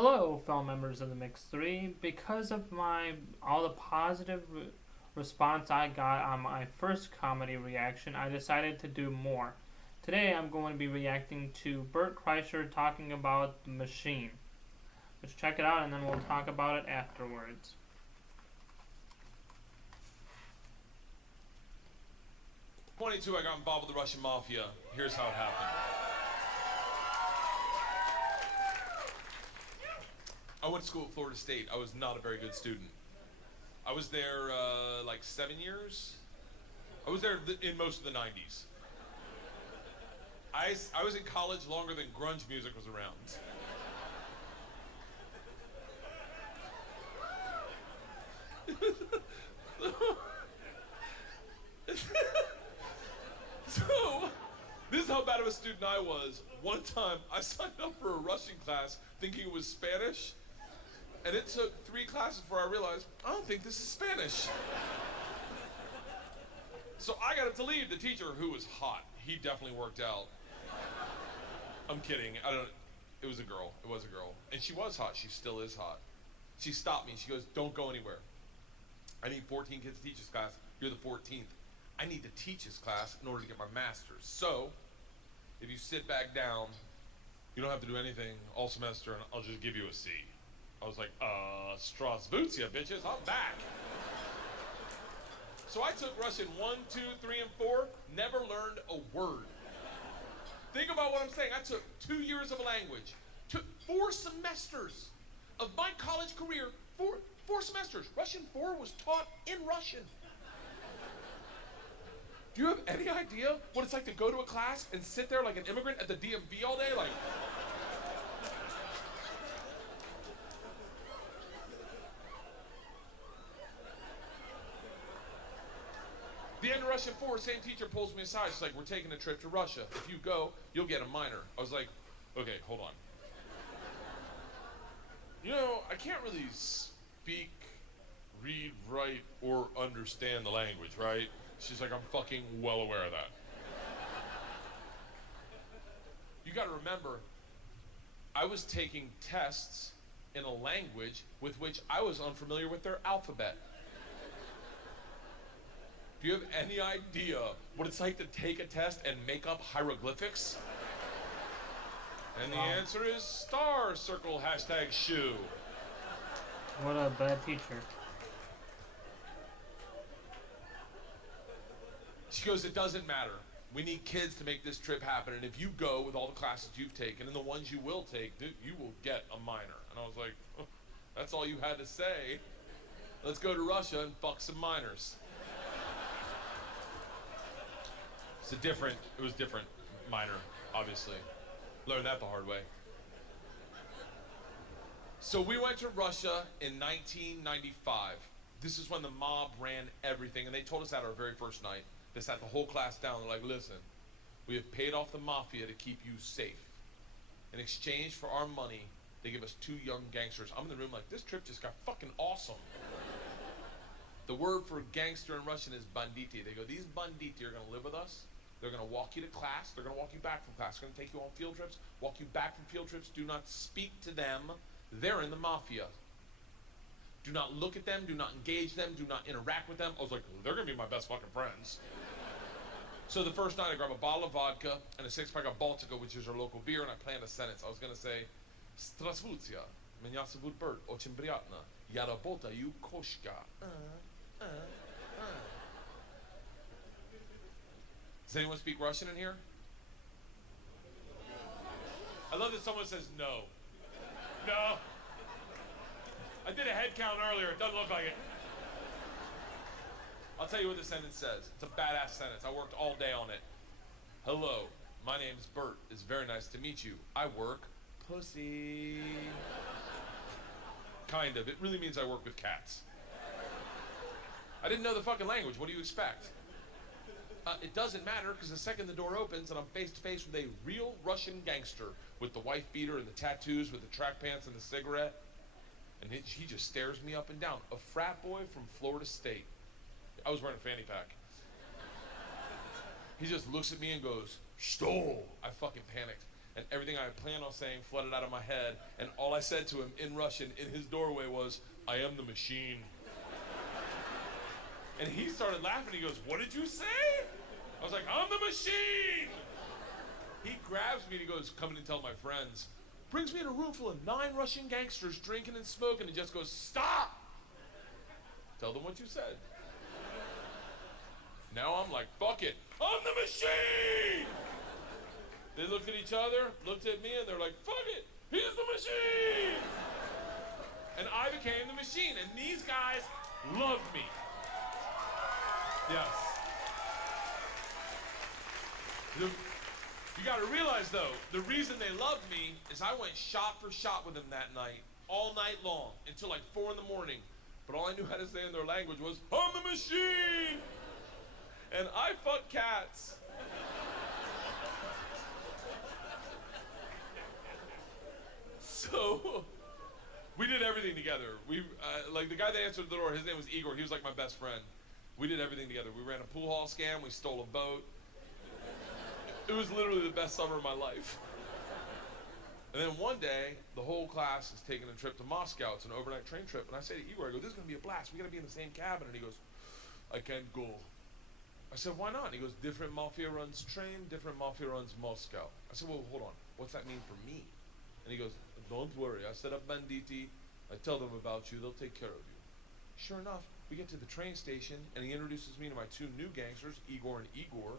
Hello, fellow members of the Mix 3. Because of all the positive response I got on my first comedy reaction, I decided to do more. Today I'm going to be reacting to Bert Kreischer talking about the machine. Let's check it out and then we'll talk about it afterwards. 22, I got involved with the Russian mafia. Here's how it happened. I went to school at Florida State. I was not a very good student. I was there like 7 years. I was there in most of the 90s. I was in college longer than grunge music was around. So, this is how bad of a student I was. One time, I signed up for a Russian class thinking it was Spanish, and it took 3 classes before I realized, I don't think this is Spanish. So I got up to leave. The teacher, who was hot, he definitely worked out. I'm kidding. It was a girl. It was a girl. And she was hot. She still is hot. She stopped me. She goes, don't go anywhere. I need 14 kids to teach this class. You're the 14th. I need to teach this class in order to get my master's. So, if you sit back down, you don't have to do anything all semester, and I'll just give you a C. I was like, Strasvutia, bitches, I'm back. So I took Russian 1, 2, 3, and 4, never learned a word. Think about what I'm saying. I took 2 years of a language, took 4 semesters of my college career, four semesters. Russian 4 was taught in Russian. Do you have any idea what it's like to go to a class and sit there like an immigrant at the DMV all day? Like, the end of Russian 4, same teacher pulls me aside. She's like, we're taking a trip to Russia. If you go, you'll get a minor. I was like, okay, hold on. You know, I can't really speak, read, write, or understand the language, right? She's like, I'm fucking well aware of that. You gotta remember, I was taking tests in a language with which I was unfamiliar with their alphabet. Do you have any idea what it's like to take a test and make up hieroglyphics? And the answer is star, circle, hashtag shoe. What a bad teacher. She goes, it doesn't matter. We need kids to make this trip happen, and if you go with all the classes you've taken and the ones you will take, dude, you will get a minor. And I was like, oh, that's all you had to say. Let's go to Russia and fuck some minors. It was different minor, obviously. Learned that the hard way. So we went to Russia in 1995. This is when the mob ran everything, and they told us that our very first night. They sat the whole class down. They're like, listen, we have paid off the mafia to keep you safe. In exchange for our money, they give us 2 young gangsters. I'm in the room like, this trip just got fucking awesome. The word for gangster in Russian is banditi. They go, these banditi are gonna live with us. They're gonna walk you to class. They're gonna walk you back from class. They're gonna take you on field trips, walk you back from field trips. Do not speak to them. They're in the mafia. Do not look at them, do not engage them, do not interact with them. I was like, they're gonna be my best fucking friends. So the first night I grabbed a bottle of vodka and a 6-pack of Baltica, which is our local beer, and I planned a sentence. I was gonna say, Strasvutia, меня зовут Bert, очень приятно. Я работаю кошка. Does anyone speak Russian in here? I love that someone says no. No. I did a head count earlier, it doesn't look like it. I'll tell you what the sentence says. It's a badass sentence. I worked all day on it. Hello, my name's Bert. It's very nice to meet you. I work pussy. Kind of. It really means I work with cats. I didn't know the fucking language. What do you expect? It doesn't matter, because the second the door opens and I'm face to face with a real Russian gangster with the wife beater and the tattoos, with the track pants and the cigarette, and he just stares me up and down. A frat boy from Florida State. I was wearing a fanny pack. He just looks at me and goes, "Stole." I fucking panicked. and everything I planned on saying flooded out of my head, and all I said to him in Russian in his doorway was, "I am the machine." And he started laughing. He goes, "What did you say?" I was like, "I'm the machine." He grabs me and he goes, "Come in and tell my friends." Brings me in a room full of 9 Russian gangsters drinking and smoking and just goes, "Stop! Tell them what you said." Now I'm like, fuck it. I'm the machine! They looked at each other, looked at me, and they're like, fuck it! He's the machine! And I became the machine, and these guys loved me. Yes. You gotta realize, though, the reason they loved me is I went shot for shot with them that night, all night long, until like 4 in the morning. But all I knew how to say in their language was, "I'm the machine!" And I fuck cats. So, we did everything together. We, like the guy that answered the door, his name was Igor. He was like my best friend. We did everything together. We ran a pool hall scam. We stole a boat. It was literally the best summer of my life. And then one day, the whole class is taking a trip to Moscow. It's an overnight train trip. And I say to Igor, I go, "This is going to be a blast. We got to be in the same cabin." And he goes, "I can't go." I said, "Why not?" And he goes, "Different mafia runs train, different mafia runs Moscow." I said, "Well, hold on. What's that mean for me?" And he goes, "Don't worry. I set up banditti. I tell them about you. They'll take care of you." Sure enough, we get to the train station, and he introduces me to my 2 new gangsters, Igor and Igor.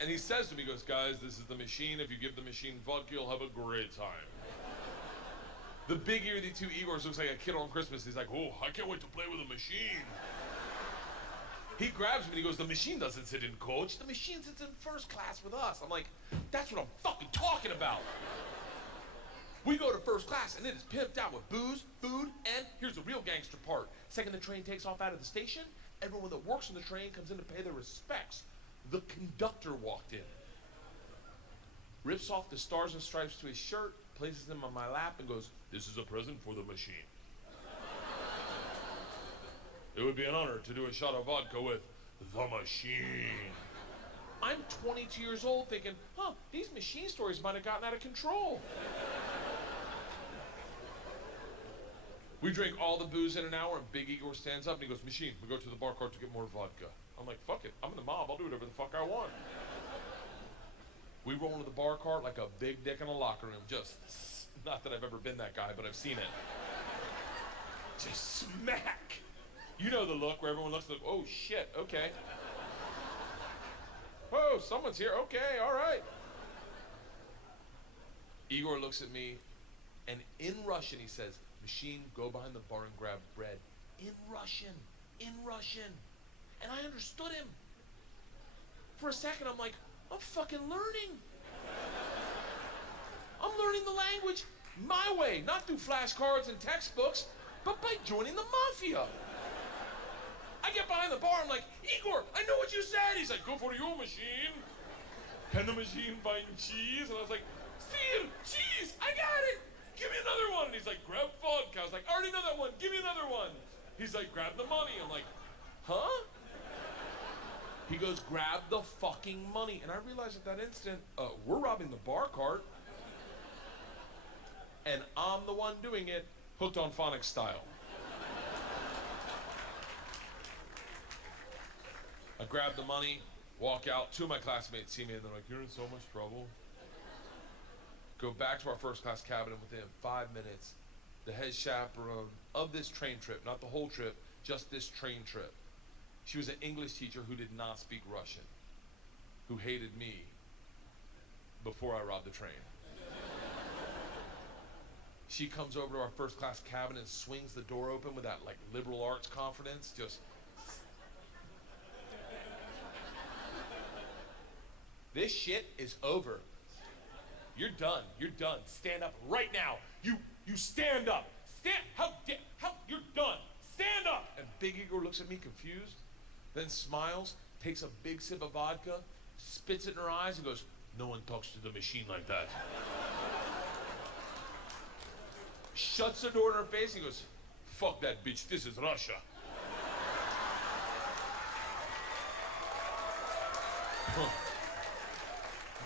And he says to me, he goes, "Guys, this is the machine. If you give the machine vodka, you'll have a great time." The big ear of the 2 Igors looks like a kid on Christmas. He's like, "Oh, I can't wait to play with a machine." He grabs me and he goes, "The machine doesn't sit in coach. The machine sits in first class with us." I'm like, "That's what I'm fucking talking about." We go to first class and it is pimped out with booze, food, and here's the real gangster part. Second the train takes off out of the station, everyone that works on the train comes in to pay their respects. The conductor walked in, rips off the stars and stripes to his shirt, places them on my lap, and goes, "This is a present for the machine. It would be an honor to do a shot of vodka with the machine." I'm 22 years old thinking, these machine stories might have gotten out of control. We drink all the booze in an hour, and Big Igor stands up and he goes, "Machine, we go to the bar cart to get more vodka." I'm like, fuck it, I'm in the mob, I'll do whatever the fuck I want. We roll into the bar cart like a big dick in a locker room. Just, not that I've ever been that guy, but I've seen it. Just smack. You know the look where everyone looks like, "Oh shit, okay. Whoa, someone's here, okay, all right." Igor looks at me, and in Russian he says, "Machine, go behind the bar and grab bread." In Russian. And I understood him. For a second, I'm like, I'm fucking learning. I'm learning the language my way, not through flashcards and textbooks, but by joining the mafia. I get behind the bar, I'm like, "Igor, I know what you said." He's like, "Go for your machine. Can the machine find cheese?" And I was like, "See, cheese, I got it. Give me another one." And he's like, "Grab vodka." I was like, "I already know that one, give me another one." He's like, "Grab the money." I'm like, "Huh?" He goes, "Grab the fucking money." And I realized at that instant, we're robbing the bar cart. And I'm the one doing it, hooked on phonics style. I grab the money, walk out. 2 of my classmates see me and they're like, "You're in so much trouble." Go back to our first class cabin, and within 5 minutes, the head chaperone of this train trip, not the whole trip, just this train trip, she was an English teacher who did not speak Russian, who hated me before I robbed the train. She comes over to our first class cabin and swings the door open with that like liberal arts confidence, just. "This shit is over. You're done. You're done. Stand up right now. You stand up. You're done. Stand up." And Big Igor looks at me confused, then smiles, takes a big sip of vodka, spits it in her eyes, and goes, "No one talks to the machine like that." Shuts the door in her face, and goes, "Fuck that bitch. This is Russia."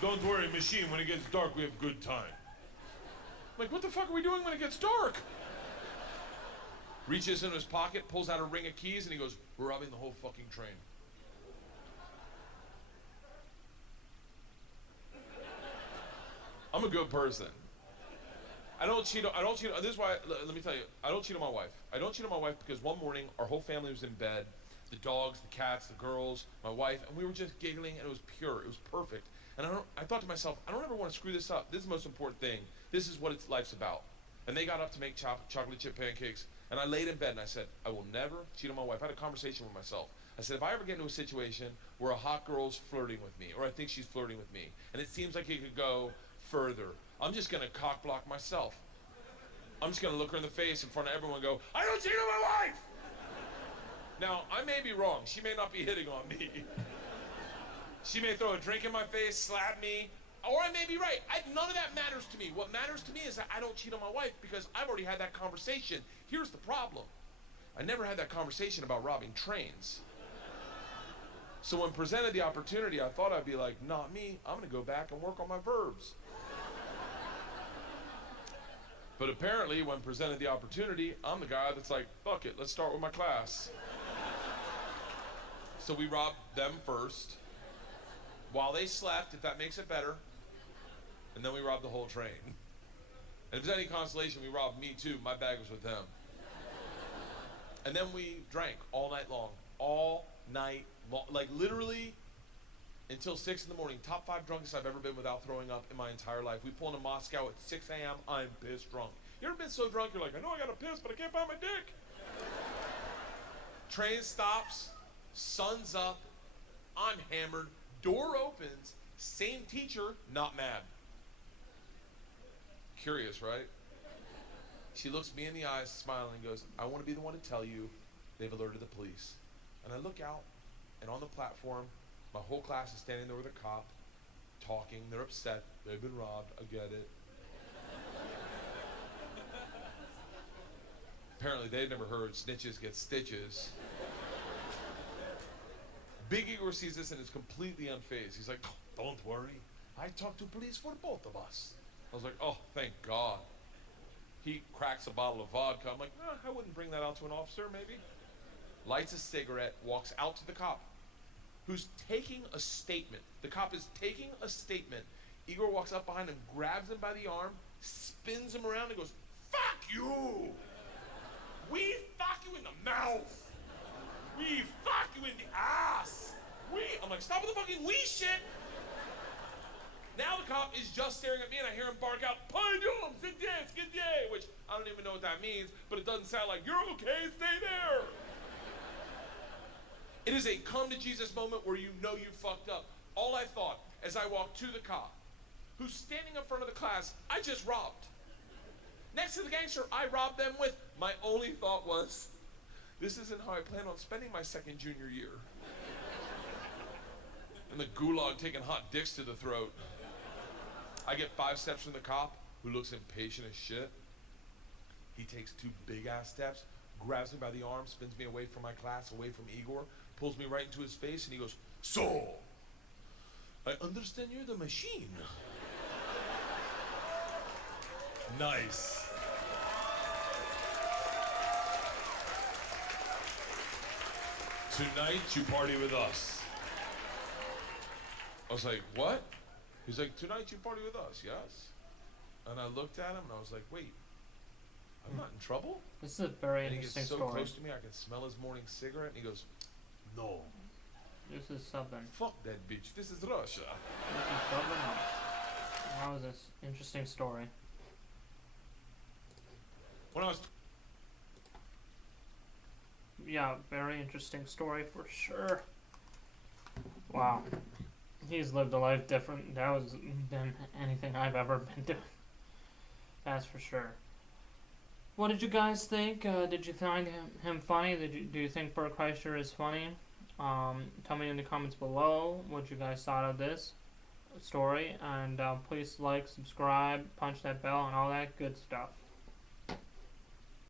Don't worry, machine, when it gets dark, we have good time. I'm like, what the fuck are we doing when it gets dark? Reaches into his pocket, pulls out a ring of keys, and he goes, we're robbing the whole fucking train. I'm a good person. I don't cheat. This is why. Let me tell you. I don't cheat on my wife. I don't cheat on my wife because one morning our whole family was in bed, the dogs, the cats, the girls, my wife, and we were just giggling, and it was pure. It was perfect. And I thought to myself, I don't ever want to screw this up. This is the most important thing. This is what life's about. And they got up to make chocolate chip pancakes, and I laid in bed and I said, I will never cheat on my wife. I had a conversation with myself. I said, if I ever get into a situation where a hot girl's flirting with me, or I think she's flirting with me, and it seems like it could go further, I'm just gonna cock block myself. I'm just gonna look her in the face in front of everyone and go, I don't cheat on my wife! Now, I may be wrong. She may not be hitting on me. She may throw a drink in my face, slap me, or I may be right. None of that matters to me. What matters to me is that I don't cheat on my wife because I've already had that conversation. Here's the problem. I never had that conversation about robbing trains. So when presented the opportunity, I thought I'd be like, not me. I'm gonna go back and work on my verbs. But apparently, when presented the opportunity, I'm the guy that's like, fuck it, let's start with my class. So we robbed them first, while they slept, if that makes it better, and then we robbed the whole train. And if there's any consolation, we robbed me too. My bag was with them. And then we drank all night long. All night long. Like literally until 6 in the morning. Top 5 drunkest I've ever been without throwing up in my entire life. We pull into Moscow at 6 a.m. I'm pissed drunk. You ever been so drunk you're like, I know I gotta piss, but I can't find my dick? Train stops, sun's up, I'm hammered, door opens, same teacher, not mad. Curious, right? She looks me in the eyes, smiling, and goes, I want to be the one to tell you they've alerted the police. And I look out, and on the platform, my whole class is standing there with a cop, talking. They're upset. They've been robbed. I get it. Apparently, they've never heard snitches get stitches. Big Igor sees this and is completely unfazed. He's like, oh, don't worry. I talked to police for both of us. I was like, oh, thank God. He cracks a bottle of vodka. I'm like, I wouldn't bring that out to an officer, maybe. Lights a cigarette, walks out to the cop, who's taking a statement. The cop is taking a statement. Igor walks up behind him, grabs him by the arm, spins him around, and goes, fuck you! We fuck you in the mouth! We fuck you in the ass! I'm like, stop with the fucking we shit! Now the cop is just staring at me and I hear him bark out, Pardon, skidye, which I don't even know what that means, but it doesn't sound like, you're okay, stay there! It is a come to Jesus moment where you know you fucked up. All I thought as I walked to the cop, who's standing in front of the class I just robbed. Next to the gangster I robbed them with, my only thought was, this isn't how I plan on spending my second junior year. In the gulag taking hot dicks to the throat. I get 5 steps from the cop, who looks impatient as shit. He takes 2 big ass steps, grabs me by the arm, spins me away from my class, away from Igor, pulls me right into his face, and he goes, so, I understand you're the machine. Nice. Tonight you party with us. I was like, what? He's like, tonight you party with us, yes? And I looked at him and I was like, wait, I'm not in trouble? This is a very And he interesting gets so story. close to me, I can smell his morning cigarette, and he goes, no, This is something. fuck that bitch, this is Russia. This is something else. That was an interesting story. When I was Yeah, very interesting story for sure. Wow. He's lived a life different than anything I've ever been doing. That's for sure. What did you guys think? Did you find him funny? Do you think Bert Kreischer is funny? Tell me in the comments below what you guys thought of this story. And please like, subscribe, punch that bell, and all that good stuff.